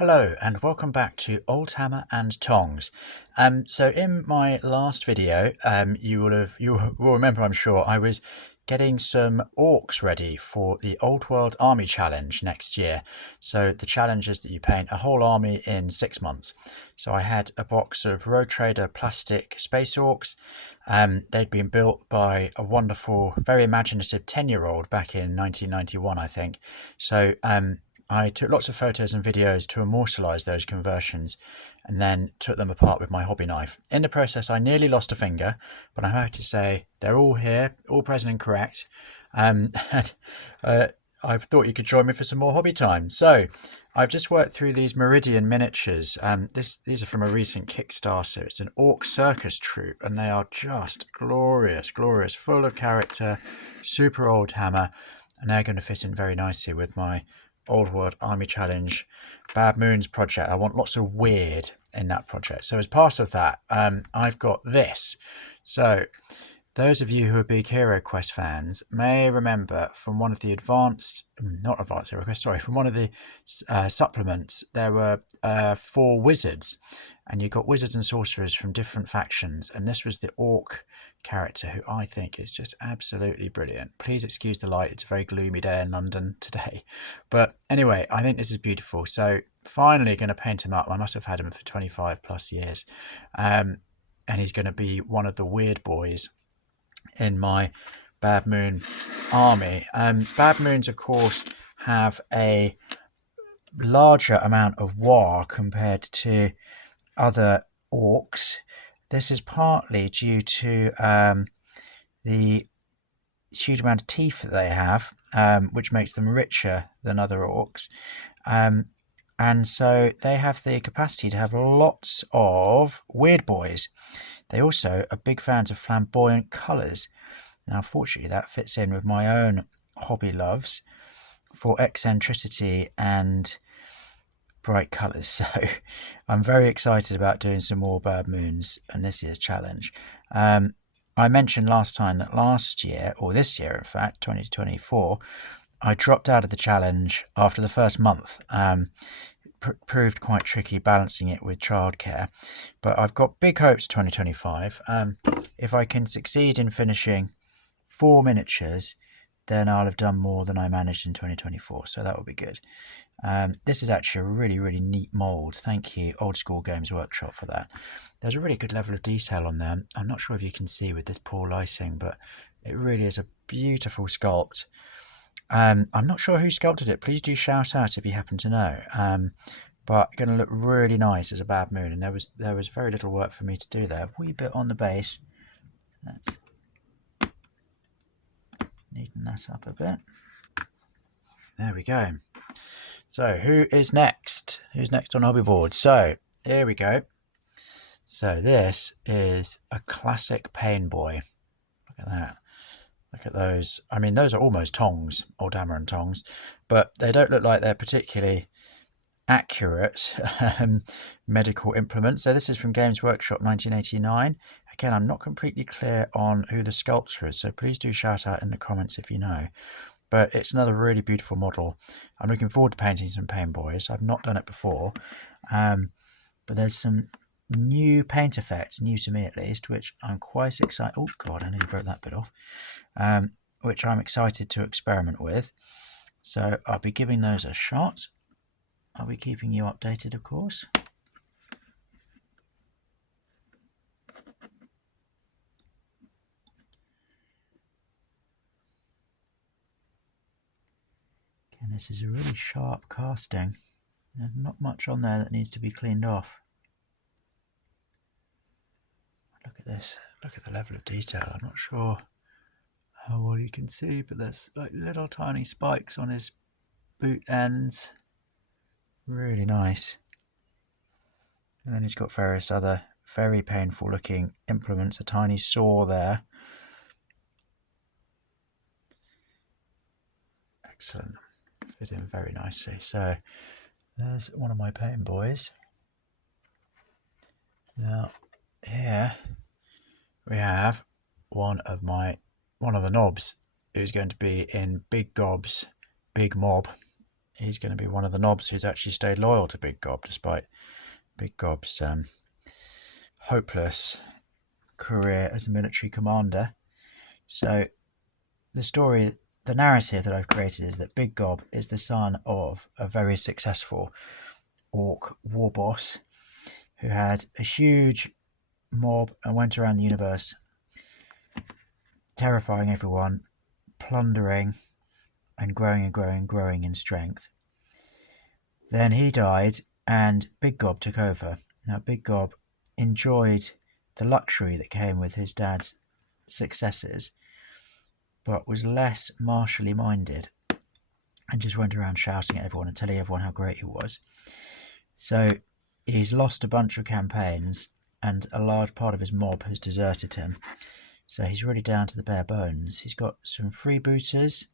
Hello and welcome back to Old Hammer and Tongs. So in my last video, you will remember, I'm sure, I was getting some orcs ready for the Old World Army Challenge next year. So the challenge is that you paint a whole army in 6 months. So I had a box of Road Trader plastic space orcs. They'd been built by a wonderful, very imaginative 10-year-old back in 1991, I think. So I took lots of photos and videos to immortalise those conversions and then took them apart with my hobby knife. In the process, I nearly lost a finger, but I'm happy to say they're all here, all present and correct. And I thought you could join me for some more hobby time. So I've just worked through these Meridian Miniatures. These are from a recent Kickstarter. It's an orc circus troupe, and they are just glorious, glorious, full of character, super old hammer, and they're going to fit in very nicely with my Old World Army Challenge Bad Moons project. I want lots of weird in that project. So as part of that, I've got this. So those of you who are big Hero Quest fans may remember from one of the from one of the supplements, there were 4 wizards, and you got wizards and sorcerers from different factions, and this was the orc character, who I think is just absolutely brilliant. Please excuse the light, it's a very gloomy day in London today, but anyway, I think this is beautiful. So finally going to paint him up. I must have had him for 25 plus years, and he's going to be one of the weird boys in my Bad Moon army. Bad Moons, of course, have a larger amount of war compared to other orcs. This is partly due to the huge amount of teeth that they have, which makes them richer than other orcs. And so they have the capacity to have lots of weird boys. They also are big fans of flamboyant colours. Now, fortunately, that fits in with my own hobby loves for eccentricity and bright colours. So I'm very excited about doing some more Bad Moons and this year's challenge. I mentioned last time that last year, or this year in fact, 2024, I dropped out of the challenge after the first month. Proved quite tricky balancing it with childcare, but I've got big hopes for 2025. If I can succeed in finishing 4 miniatures, then I'll have done more than I managed in 2024, so that will be good. This is actually a really neat mould. Thank you, Old School Games Workshop, for that. There's a really good level of detail on there. I'm not sure if you can see with this poor lighting, but it really is a beautiful sculpt. I'm not sure who sculpted it. Please do shout out if you happen to know. But going to look really nice as a Bad Moon, and there was very little work for me to do there. A wee bit on the base. Let's neaten that up a bit. There we go. So who is next? Who's next on Hobby Board? So here we go. So this is a classic Pain Boy. Look at that. Look at those. I mean, those are almost tongs, old hammer and tongs, but they don't look like they're particularly accurate medical implements. So this is from Games Workshop 1989. Again, I'm not completely clear on who the sculptor is, so please do shout out in the comments if you know. But it's another really beautiful model. I'm looking forward to painting some Pain Boys. I've not done it before, but there's some new paint effects, new to me at least, which I'm quite excited. Oh god, I nearly broke that bit off. Which I'm excited to experiment with. So I'll be giving those a shot. I'll be keeping you updated, of course. And this is a really sharp casting. There's not much on there that needs to be cleaned off. Look at this. Look at the level of detail. I'm not sure how well you can see, but there's like little tiny spikes on his boot ends. Really nice. And then he's got various other very painful looking implements. A tiny saw there. Excellent. Fit in very nicely. So there's one of my Pain Boys. Now here we have one of the knobs who's going to be in Big Gob's Big Mob he's going to be one of the knobs who's actually stayed loyal to Big Gob, despite Big Gob's hopeless career as a military commander. So the narrative that I've created is that Big Gob is the son of a very successful orc war boss who had a huge mob and went around the universe terrifying everyone, plundering and growing and growing and growing in strength. Then he died and Big Gob took over. Now Big Gob enjoyed the luxury that came with his dad's successes, but was less martially minded and just went around shouting at everyone and telling everyone how great he was. So he's lost a bunch of campaigns and a large part of his mob has deserted him. So he's really down to the bare bones. He's got some freebooters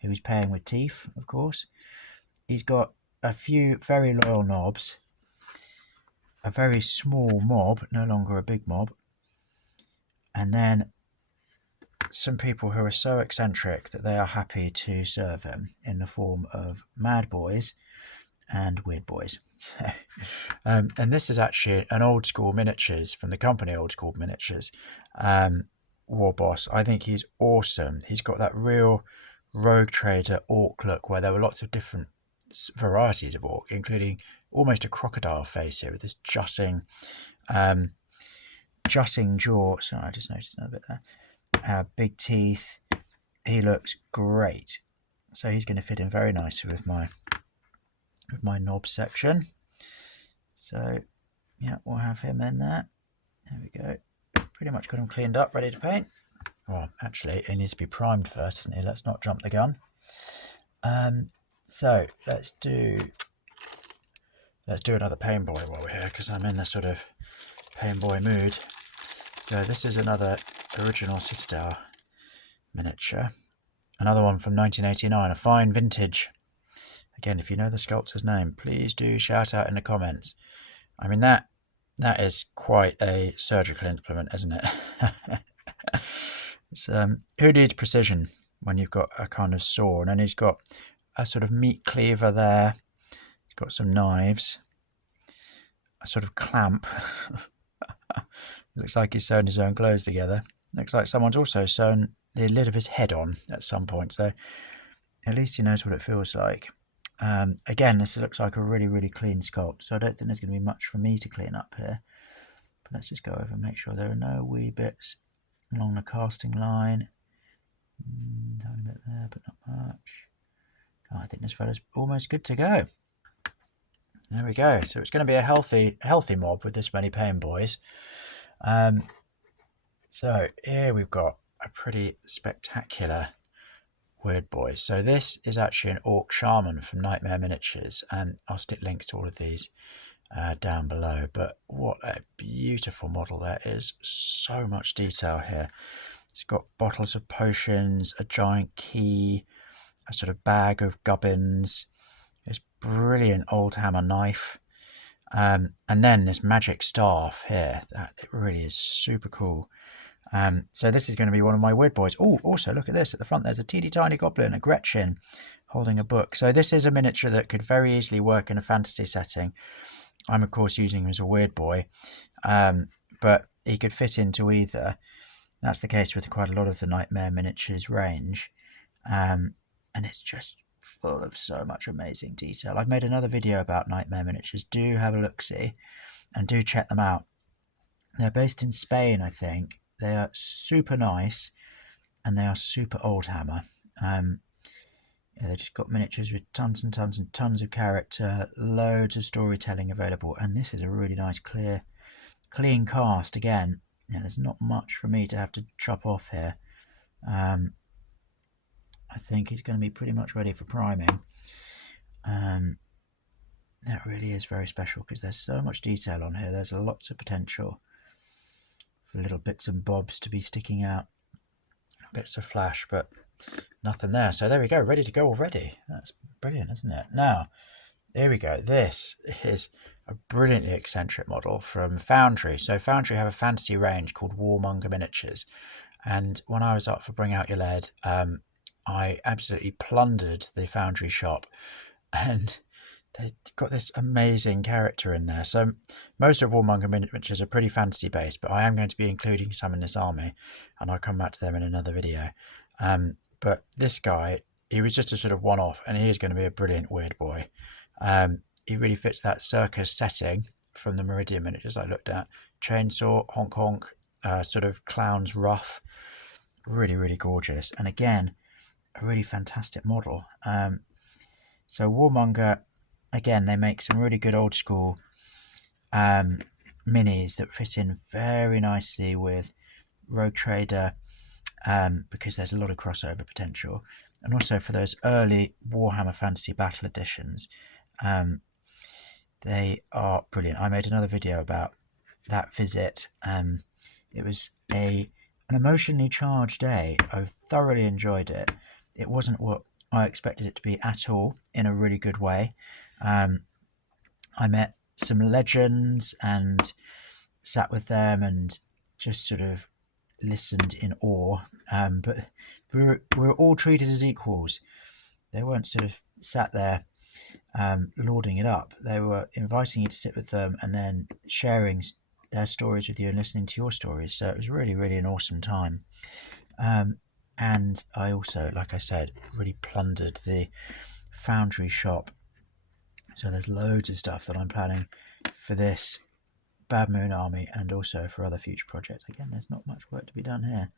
who he's paying with teeth, of course. He's got a few very loyal knobs, a very small mob, no longer a big mob, and then some people who are so eccentric that they are happy to serve him in the form of mad boys and weird boys. And this is actually an Old School Miniatures from the company Old School Miniatures war boss. I think he's awesome. He's got that real rogue trader orc look where there were lots of different varieties of orc, including almost a crocodile face here with this jutting jaw. So I just noticed another bit there. Big teeth. He looks great. So he's going to fit in very nicely with my knob section. So yeah, we'll have him in there. There we go. Pretty much got him cleaned up, ready to paint. Well, actually, he needs to be primed first, doesn't he? Let's not jump the gun. So let's do another pain boy while we're here, because I'm in the sort of pain boy mood. So this is another original Citadel miniature, another one from 1989, a fine vintage. Again, if you know the sculptor's name, please do shout out in the comments. I mean, that is quite a surgical implement, isn't it? It's who needs precision when you've got a kind of saw, and then he's got a sort of meat cleaver there. He's got some knives, a sort of clamp. Looks like he's sewn his own clothes together. Looks like someone's also sewn the lid of his head on at some point, so at least he knows what it feels like. Again, this looks like a really, really clean sculpt, so I don't think there's going to be much for me to clean up here. But let's just go over and make sure there are no wee bits along the casting line. Tiny bit there, but not much. Oh, I think this fella's almost good to go. There we go. So it's going to be a healthy mob with this many pain boys. So here we've got a pretty spectacular weird boy. So this is actually an orc shaman from Knightmare Miniatures, and I'll stick links to all of these down below. But what a beautiful model there is. So much detail here. It's got bottles of potions, a giant key, a sort of bag of gubbins, this brilliant old hammer knife, and then this magic staff here. It really is super cool. So this is going to be one of my weird boys. Oh, also look at this at the front. There's a teeny tiny goblin, a Gretchen, holding a book. So this is a miniature that could very easily work in a fantasy setting. I'm of course using him as a weird boy, but he could fit into either. That's the case with quite a lot of the Knightmare Miniatures range, and it's just full of so much amazing detail. I've made another video about Knightmare Miniatures. Do have a look-see and do check them out. They're based in Spain, I think. They are super nice and they are super old hammer. Yeah, they've just got miniatures with tons and tons and tons of character, loads of storytelling available, and this is a really nice clean cast. Again, yeah, there's not much for me to have to chop off here. I think he's going to be pretty much ready for priming. That really is very special because there's so much detail on here. There's lots of potential for little bits and bobs to be sticking out, bits of flash, but nothing there. So there we go, ready to go already. That's brilliant, isn't it? Now, here we go. This is a brilliantly eccentric model from Foundry. So Foundry have a fantasy range called Warmonger Miniatures, and when I was up for Bring Out Your Lead, I absolutely plundered the Foundry shop and they've got this amazing character in there. So most of Warmonger Miniatures are pretty fantasy based, but I am going to be including some in this army, and I'll come back to them in another video. But this guy, he was just a sort of one-off, and he is going to be a brilliant weird boy. He really fits that circus setting from the Meridian Miniatures I looked at. Chainsaw, honk honk, sort of clown's rough. Really, really gorgeous. And again, a really fantastic model. So Warmonger, again, they make some really good old school minis that fit in very nicely with Rogue Trader, because there's a lot of crossover potential. And also for those early Warhammer Fantasy Battle editions, they are brilliant. I made another video about that visit. It was an emotionally charged day. I thoroughly enjoyed it. It wasn't what I expected it to be at all, in a really good way. I met some legends and sat with them and just sort of listened in awe. But we were all treated as equals. They weren't sort of sat there lauding it up. They were inviting you to sit with them and then sharing their stories with you and listening to your stories. So it was really, really an awesome time. And I also, like I said, really plundered the foundry shop. So there's loads of stuff that I'm planning for this Bad Moon army and also for other future projects. Again, there's not much work to be done here.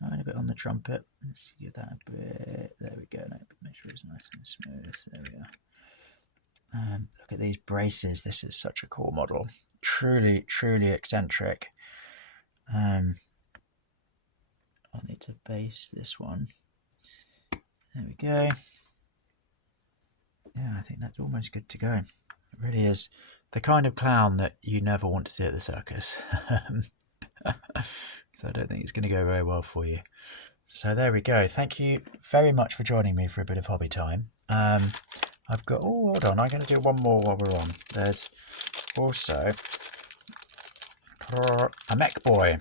Tiny bit on the trumpet. Let's give that a bit. There we go. Make sure it's nice and smooth. There we are. Look at these braces. This is such a cool model. Truly, truly eccentric. I'll need to base this one. There we go. Yeah, I think that's almost good to go. It really is the kind of clown that you never want to see at the circus. So I don't think it's going to go very well for you. So there we go. Thank you very much for joining me for a bit of hobby time. I've got, oh, hold on, I'm going to do one more while we're on. There's also a mech boy.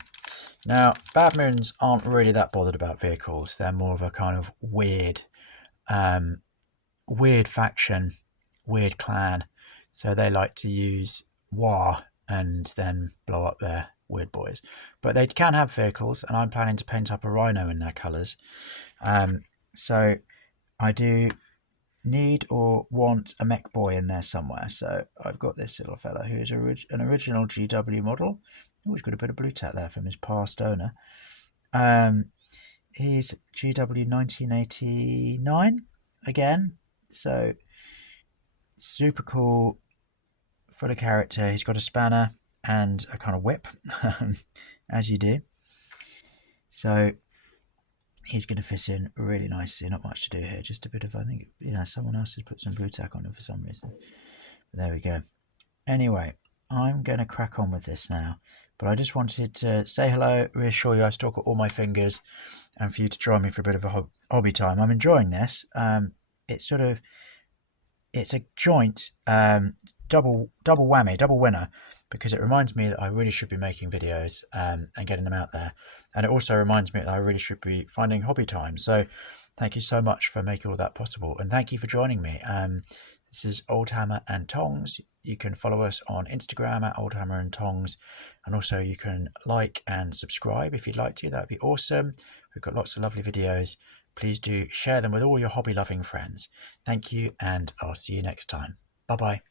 Now, Bad Moons aren't really that bothered about vehicles. They're more of a kind of weird faction, weird clan. So they like to use war and then blow up their weird boys. But they can have vehicles, and I'm planning to paint up a rhino in their colours. So I do need or want a mech boy in there somewhere. So I've got this little fella who is an original GW model. Oh, he's got a bit of blue tack there from his past owner. He's GW 1989 again. So super cool, full of character. He's got a spanner and a kind of whip, as you do. So he's going to fit in really nicely. Not much to do here, just a bit of, I think, someone else has put some blue tack on him for some reason. But there we go. Anyway, I'm going to crack on with this now. But I just wanted to say hello, reassure you I've still got all my fingers, and for you to join me for a bit of a hobby time. I'm enjoying this. It's a joint double whammy, double winner, because it reminds me that I really should be making videos and getting them out there. And it also reminds me that I really should be finding hobby time. So thank you so much for making all that possible. And thank you for joining me. This is Old Hammer and Tongs. You can follow us on Instagram at Old Hammer and Tongs. And also you can like and subscribe if you'd like to. That would be awesome. We've got lots of lovely videos. Please do share them with all your hobby-loving friends. Thank you, and I'll see you next time. Bye-bye.